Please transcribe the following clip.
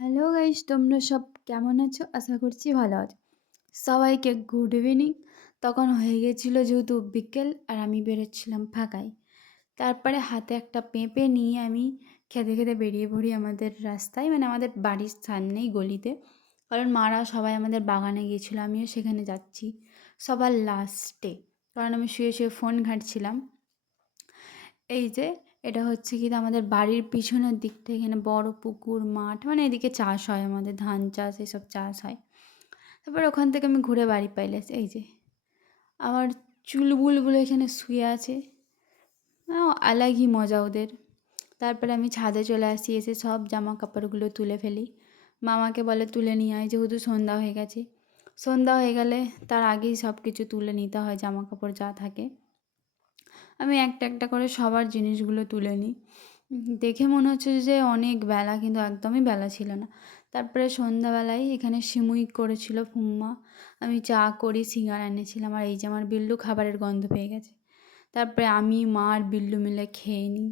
Hello guys, তোমরা সব কেমন আছো? আশা করছি ভালো আছো। সবাইকে গুড ইভিনিং। তখন হয়ে গেছিলো যেহেতু বিকেল, আর আমি বেরোচ্ছিলাম ফাঁকায়। তারপরে হাতে একটা পেঁপে নিয়ে আমি খেতে খেতে বেরিয়ে পড়ি আমাদের রাস্তায়, মানে আমাদের বাড়ির সামনেই গলিতে। কারণ মারা সবাই আমাদের বাগানে গিয়েছিলো, আমিও সেখানে যাচ্ছি সবার লাস্টে। কারণ আমি শুয়ে শুয়ে ফোন ঘাঁটছিলাম। এই যে এটা হচ্ছে কি আমাদের বাড়ির পিছনের দিকটা, এখানে বড় পুকুর মাঠ, মানে এদিকে চাষ হয়, আমাদের ধান চাষ এসব চাষ হয়। তারপর ওখান থেকে আমি ঘুরে বাড়ি পাইলে এই যে আমার চুলবুলগুলো এখানে শুয়ে আছে, আলাগই মজা ওদের। তারপরে আমি ছাদে চলে আসি, এসে সব জামা কাপড়গুলো তুলে ফেলি। মামাকে বলে তুলে নিয়ে আয়, যেহেতু সন্ধ্যা হয়ে গেছে। সন্ধ্যা হয়ে গেলে তার আগেই সব কিছু তুলে নিতে হয়, জামা কাপড় যা থাকে। আমি একটা একটা করে সবার জিনিসগুলো তুলে নিই। দেখে মনে হচ্ছে যে অনেক বেলা, কিন্তু একদমই বেলা ছিল না। তারপরে সন্ধ্যাবেলায় এখানে সিমুই করেছিল ফুম্মা, আমি চা করি, সিঙ্গারা এনেছিলাম, আর এই যে আমার বিল্লু খাবারের গন্ধ পেয়ে গেছে। তারপরে আমি, মা আর বিল্লু মিলে খেয়ে নিই।